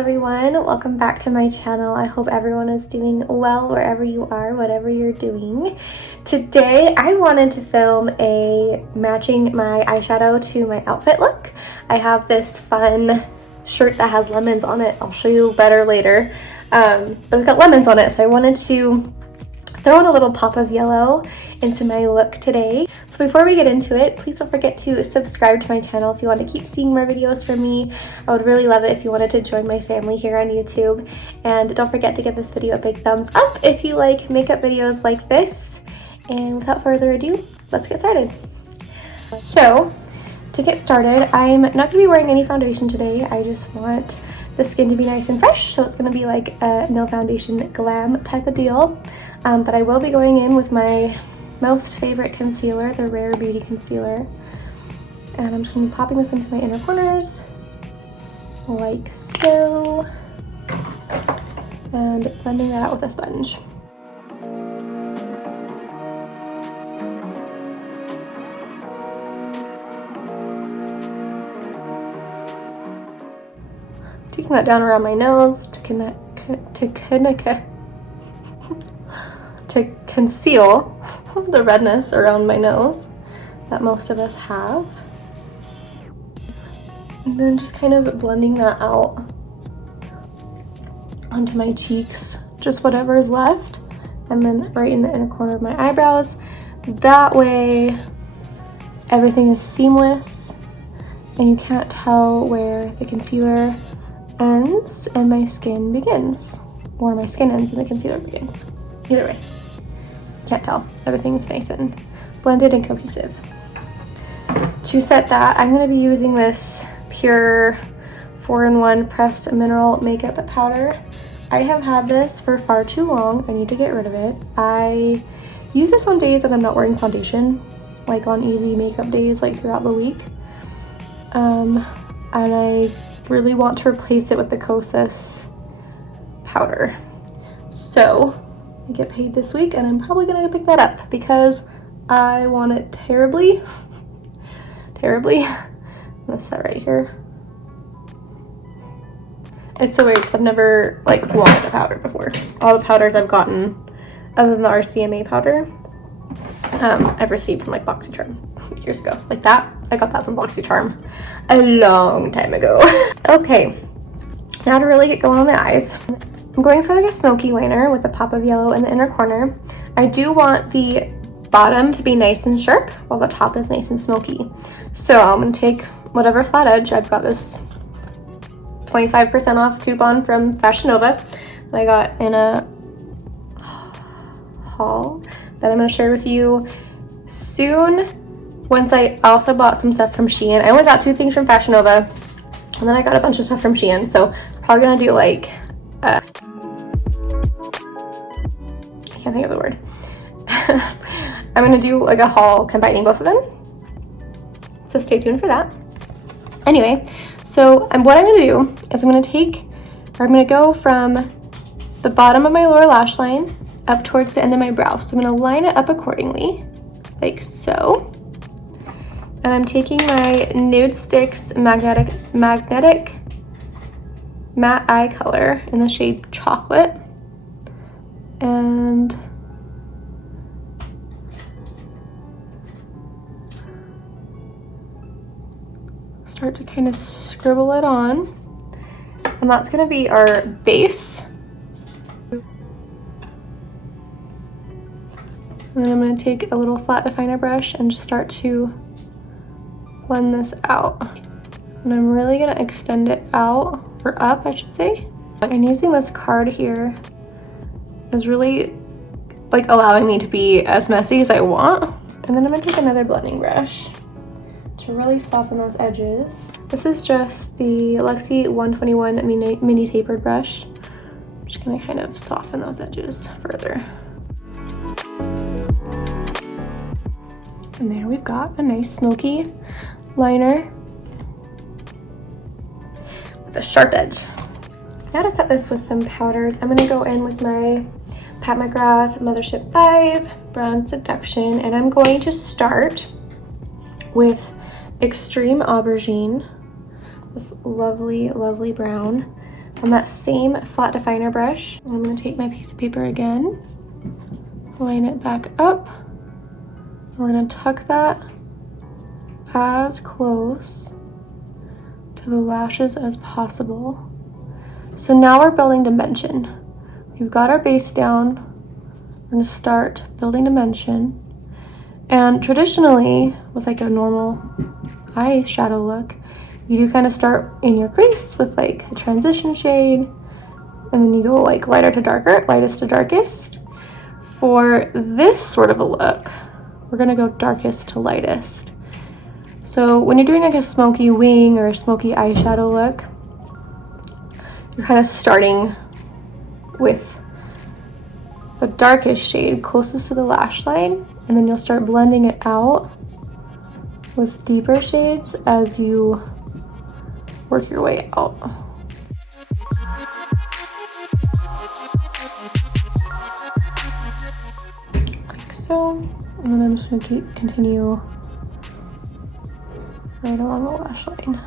everyone, welcome back to my channel. I hope everyone is doing well wherever you are, whatever you're doing. Today I wanted to film a matching my eyeshadow to my outfit look. I have this fun shirt that has lemons on it. I'll show you better later, but it's got lemons on it, so I wanted to throw in a little pop of yellow into my look today. So before we get into it, please don't forget to subscribe to my channel if you want to keep seeing more videos from me. I would really love it if you wanted to join my family here on YouTube. And don't forget to give this video a big thumbs up if you like makeup videos like this. And without further ado, let's get started. So to get started, I'm not going to be wearing any foundation today. I just want the skin to be nice and fresh, so it's going to be like a no foundation glam type of deal. But I will be going in with my most favorite concealer, the Rare Beauty concealer, and I'm just going to be popping this into my inner corners like so, and blending that out with a sponge. Taking that down around my nose to conceal the redness around my nose that most of us have. And then just kind of blending that out onto my cheeks, just whatever is left, and then right in the inner corner of my eyebrows. That way everything is seamless and you can't tell where the concealer ends and my skin begins, or my skin ends and the concealer begins. Either way, can't tell. Everything's nice and blended and cohesive. To set that, I'm going to be using this Pure 4-in-1 pressed mineral makeup powder. I have had this for far too long. I need to get rid of it. I use this on days that I'm not wearing foundation, like on easy makeup days, like throughout the week. And I really want to replace it with the Kosas powder. So I get paid this week and I'm probably gonna pick that up because I want it terribly. I'm gonna set right here. It's so weird because I've never like wanted a powder before. All the powders I've gotten, other than the RCMA powder, I've received from like BoxyCharm years ago. Like that, I got that from BoxyCharm a long time ago. Okay, now to really get going on the eyes. I'm going for like a smoky liner with a pop of yellow in the inner corner. I do want the bottom to be nice and sharp while the top is nice and smoky. So I'm going to take whatever flat edge. I've got this 25% off coupon from Fashion Nova that I got in a haul that I'm going to share with you soon. Once I also bought some stuff from Shein. I only got 2 things from Fashion Nova, and then I got a bunch of stuff from Shein. So I'm probably going to do like I can't think of the word. I'm gonna do like a haul combining both of them, so stay tuned for that. Anyway, so what I'm gonna do is I'm gonna go from the bottom of my lower lash line up towards the end of my brow. So I'm gonna line it up accordingly, like so. And I'm taking my Nude Sticks magnetic matte eye color in the shade Chocolate, and start to kind of scribble it on, and that's going to be our base. And then I'm going to take a little flat definer brush and just start to blend this out, and I'm really going to extend it out, or up I should say. And using this card here is really like allowing me to be as messy as I want. And then I'm gonna take another blending brush to really soften those edges. This is just the Luxie 121 mini tapered brush. I'm just gonna kind of soften those edges further. And there we've got a nice smoky liner with a sharp edge. Now to set this with some powders, I'm going to go in with my McGRATH Mothership 5 Brown Seduction, and I'm going to start with Extreme Aubergine, this lovely, lovely brown. on that same flat definer brush, I'm going to take my piece of paper again, line it back up. We're going to tuck that as close to the lashes as possible. So now we're building dimension. We've got our base down. We're going to start building dimension. And traditionally, with like a normal eyeshadow look, you do kind of start in your crease with like a transition shade, and then you go like lighter to darker, lightest to darkest. For this sort of a look, we're gonna go darkest to lightest. So when you're doing like a smoky wing or a smoky eyeshadow look, you're kind of starting with the darkest shade closest to the lash line, and then you'll start blending it out with deeper shades as you work your way out. Like so. And then I'm just going to continue right along the lash line.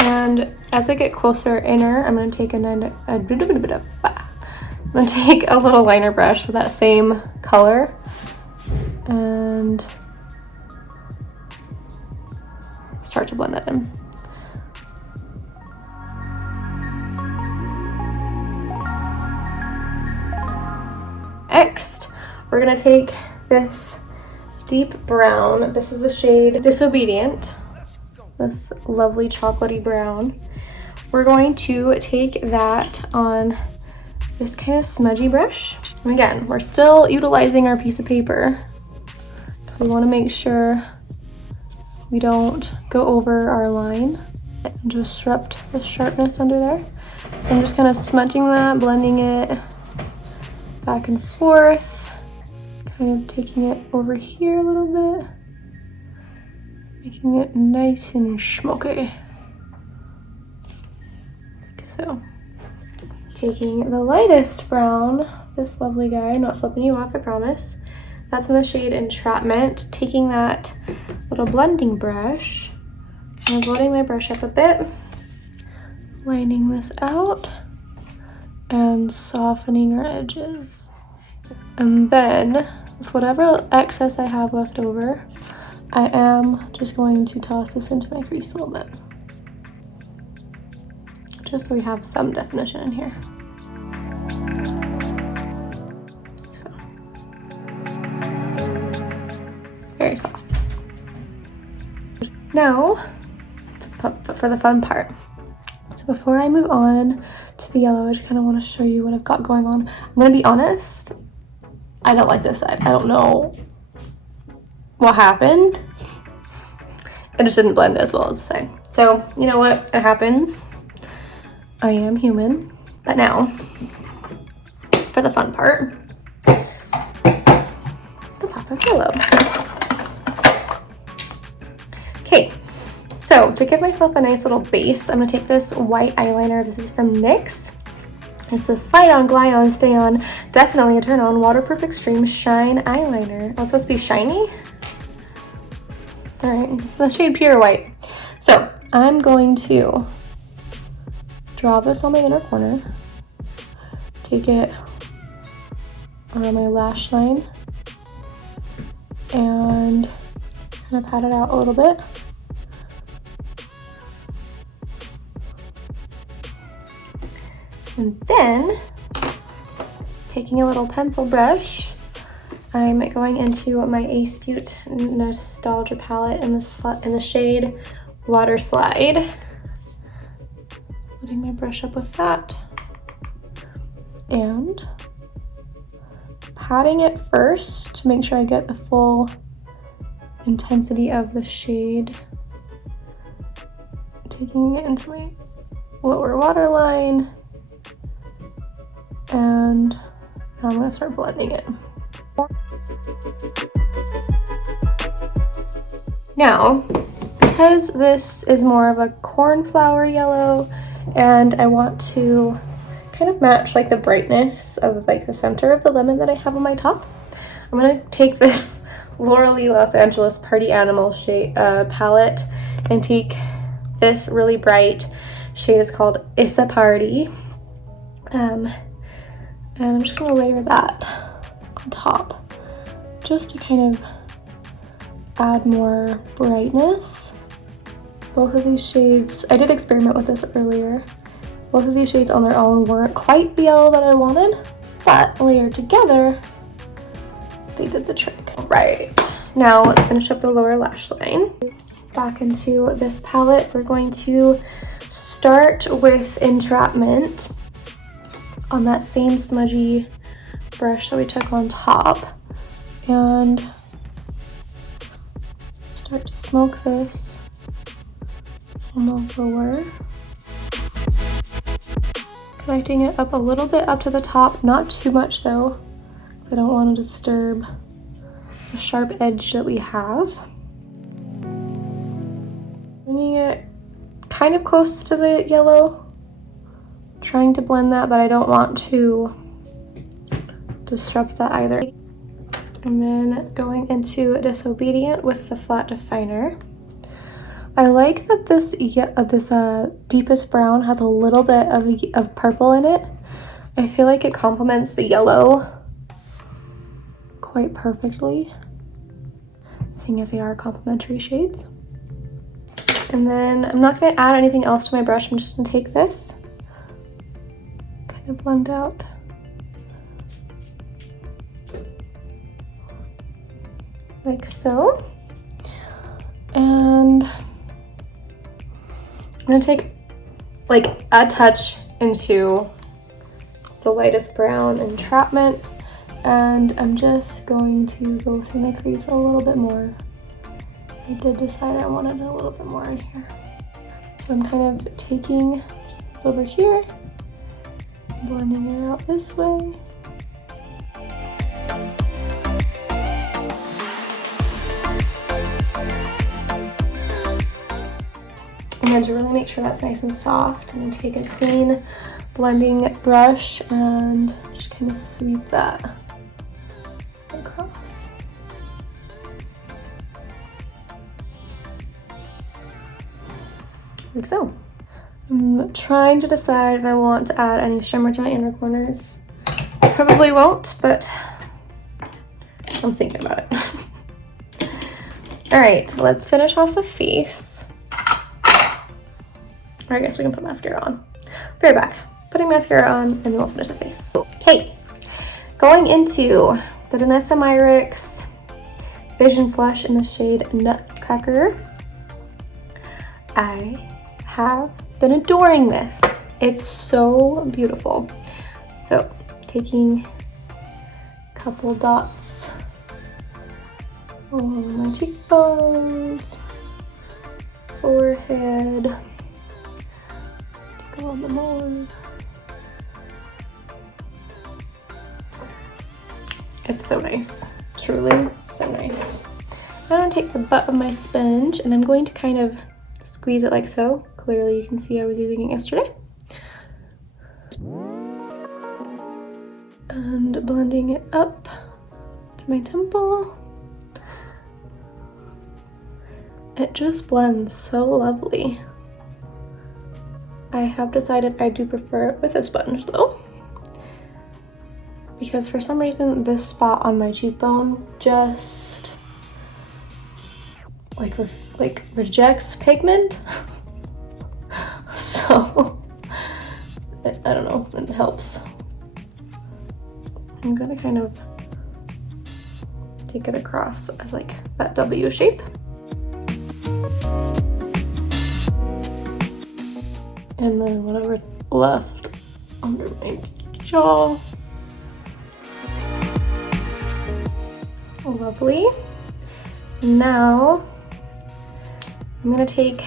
And as I get closer inner, I'm going to take a little liner brush with that same color and start to blend that in. Next, we're gonna take this deep brown. This is the shade Disobedient. This lovely chocolatey brown. We're going to take that on this kind of smudgy brush. And again, we're still utilizing our piece of paper. We want to make sure we don't go over our line and disrupt the sharpness under there. So I'm just kind of smudging that, blending it back and forth, kind of taking it over here a little bit, making it nice and smoky, like so. Taking the lightest brown, this lovely guy, not flipping you off, I promise. That's in the shade Entrapment. Taking that little blending brush, kind of loading my brush up a bit, lining this out, and softening our edges. And then, with whatever excess I have left over, I am just going to toss this into my crease a little bit, just so we have some definition in here. So, very soft. Now, for the fun part. So before I move on to the yellow, I just kind of want to show you what I've got going on. I'm going to be honest, I don't like this side. I don't know what happened. It just didn't blend as well as the side. So, you know what? It happens. I am human. But now, for the fun part, the pop of yellow. Okay, so to give myself a nice little base, I'm going to take this white eyeliner. This is from NYX. It's a slide on, glide on, stay on, definitely a turn on, waterproof extreme shine eyeliner. Oh, it's supposed to be shiny? All right, it's the shade Pure White. So I'm going to draw this on my inner corner, take it around my lash line, and kind of pat it out a little bit. And then, taking a little pencil brush, I'm going into my Beauté Nostalgia palette in the shade Water Slide. Loading my brush up with that. And patting it first to make sure I get the full intensity of the shade. Taking it into my lower waterline. And now I'm going to start blending it. Now, because this is more of a cornflower yellow and I want to kind of match like the brightness of like the center of the lemon that I have on my top, I'm going to take this Laura Lee Los Angeles Party Animal shade palette and take this really bright shade is called It's a Party. And I'm just gonna layer that on top just to kind of add more brightness. Both of these shades, I did experiment with this earlier. Both of these shades on their own weren't quite the yellow that I wanted, but layered together, they did the trick. Right, now let's finish up the lower lash line. Back into this palette, we're going to start with Entrapment on that same smudgy brush that we took on top, and start to smoke this on the lower, connecting it up a little bit up to the top, not too much though, because I don't want to disturb the sharp edge that we have. Bringing it kind of close to the yellow, trying to blend that, but I don't want to disrupt that either. And then going into Disobedient with the flat definer. I like that this deepest brown has a little bit of purple in it. I feel like it complements the yellow quite perfectly, seeing as they are complementary shades. And then I'm not going to add anything else to my brush. I'm just going to take this, kind of blend out. Like so. And I'm going to take like a touch into the lightest brown Entrapment, and I'm just going to go through my crease a little bit more. I did decide I wanted a little bit more in here. So I'm kind of taking this over here, blending it out this way. And then to really make sure that's nice and soft, I'm going to take a clean blending brush and just kind of sweep that across. Like so. I'm trying to decide if I want to add any shimmer to my inner corners. I probably won't, but I'm thinking about it. All right, let's finish off the face. Or I guess we can put mascara on. Be right back. Putting mascara on, and then we'll finish the face. Okay, going into the Danessa Myricks Vision Flush in the shade Nutcracker. I have been adoring this. It's so beautiful. So taking a couple dots on my cheekbones, forehead, take a little bit more. It's so nice, truly so nice. I'm gonna take the butt of my sponge and I'm going to kind of squeeze it like so. Clearly you can see I was using it yesterday. And blending it up to my temple. It just blends so lovely. I have decided I do prefer it with a sponge though, because for some reason this spot on my cheekbone just like rejects pigment. So I don't know, it helps. I'm gonna kind of take it across as like that W shape. And then whatever's left under my jaw. Lovely. Now I'm gonna take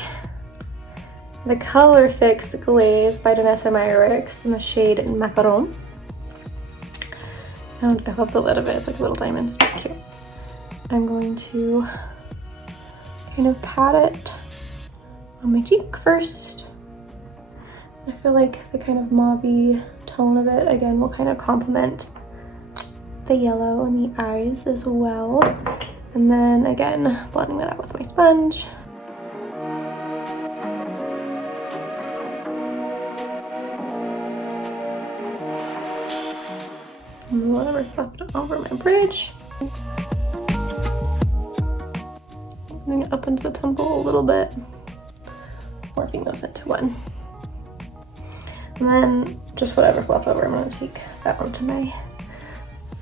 the Colorfix Glaze by Danessa Myricks in the shade Macaron. And I love the lid of it, it's like a little diamond, it's cute. I'm going to kind of pat it on my cheek first. I feel like the kind of mauve-y tone of it, again, will kind of complement the yellow in the eyes as well. And then again, blending that out with my sponge. whatever's left over my bridge. And up into the temple a little bit, morphing those into one. And then just whatever's left over, I'm going to take that onto my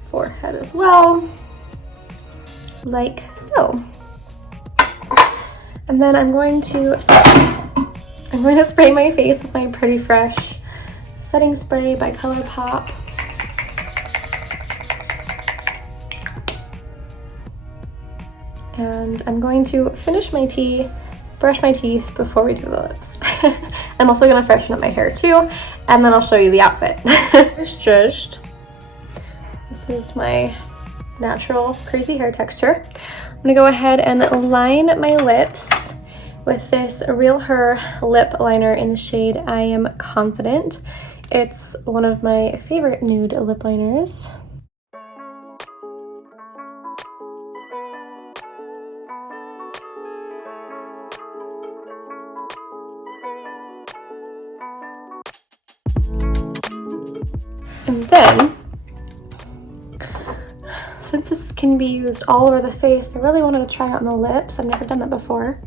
forehead as well, like so. And then I'm going to spray my face with my Pretty Fresh setting spray by ColourPop. And I'm going to finish my tea, brush my teeth before we do the lips. I'm also going to freshen up my hair too, and then I'll show you the outfit. This is my natural crazy hair texture. I'm going to go ahead and line my lips with this Real Her lip liner in the shade I Am Confident. It's one of my favorite nude lip liners. And then, since this can be used all over the face, I really wanted to try it on the lips. I've never done that before,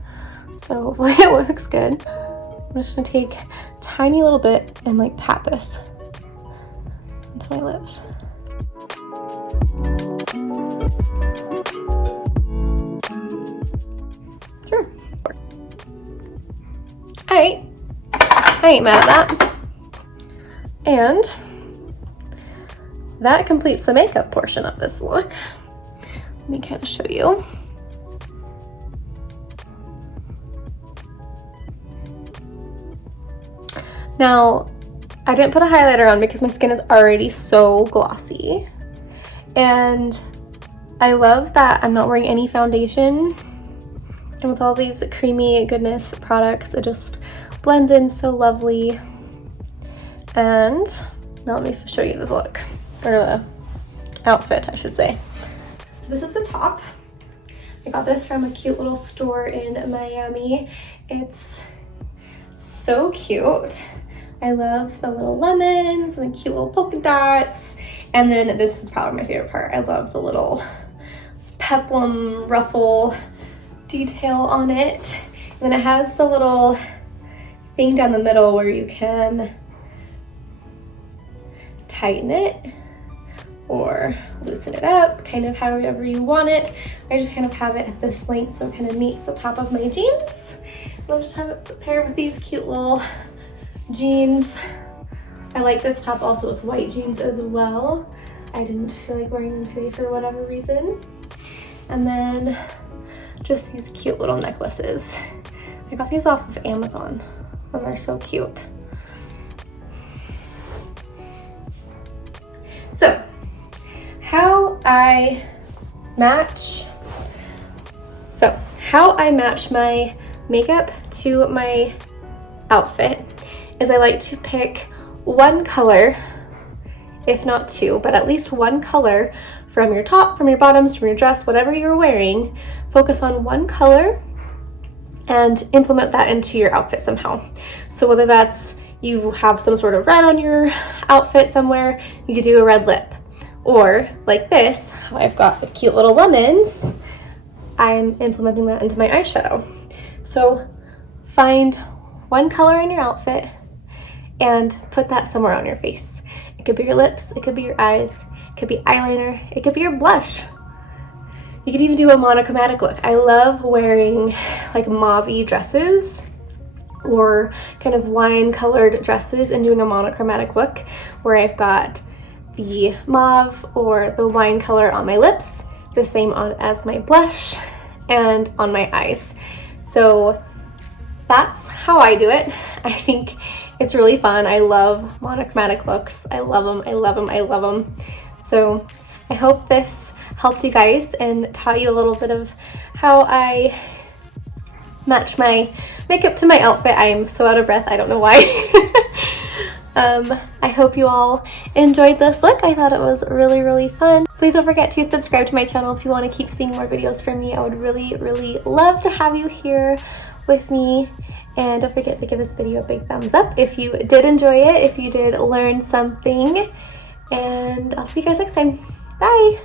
so hopefully it looks good. I'm just gonna take a tiny little bit and like pat this into my lips. Sure. I ain't mad at that. And that completes the makeup portion of this look. Let me kind of show you. Now, I didn't put a highlighter on because my skin is already so glossy. And I love that I'm not wearing any foundation. And with all these creamy goodness products, it just blends in so lovely. And now let me show you the look. Or the outfit, I should say. So this is the top. I got this from a cute little store in Miami. It's so cute. I love the little lemons and the cute little polka dots. And then this is probably my favorite part. I love the little peplum ruffle detail on it. And then it has the little thing down the middle where you can tighten it or loosen it up, kind of however you want it. I just kind of have it at this length so it kind of meets the top of my jeans. And I'll just have it paired with these cute little jeans. I like this top also with white jeans as well. I didn't feel like wearing them today for whatever reason. And then just these cute little necklaces. I got these off of Amazon and they're so cute. So, how I match my makeup to my outfit is I like to pick one color, if not two, but at least one color from your top, from your bottoms, from your dress, whatever you're wearing. Focus on one color and implement that into your outfit somehow. So whether that's you have some sort of red on your outfit somewhere, you could do a red lip. Or like this, how I've got the cute little lemons, I'm implementing that into my eyeshadow. So find one color in your outfit and put that somewhere on your face. It could be your lips, it could be your eyes, it could be eyeliner, it could be your blush. You could even do a monochromatic look. I love wearing like mauve-y dresses or kind of wine colored dresses and doing a monochromatic look where I've got the mauve or the wine color on my lips, the same on as my blush and on my eyes. So that's how I do it. I think it's really fun. I love monochromatic looks. I love them, I love them, I love them. So I hope this helped you guys and taught you a little bit of how I match my makeup to my outfit. I am so out of breath, I don't know why. I hope you all enjoyed this look. I thought it was really, really fun. Please don't forget to subscribe to my channel if you want to keep seeing more videos from me. I would really, really love to have you here with me. And don't forget to give this video a big thumbs up if you did enjoy it, if you did learn something. And I'll see you guys next time. Bye!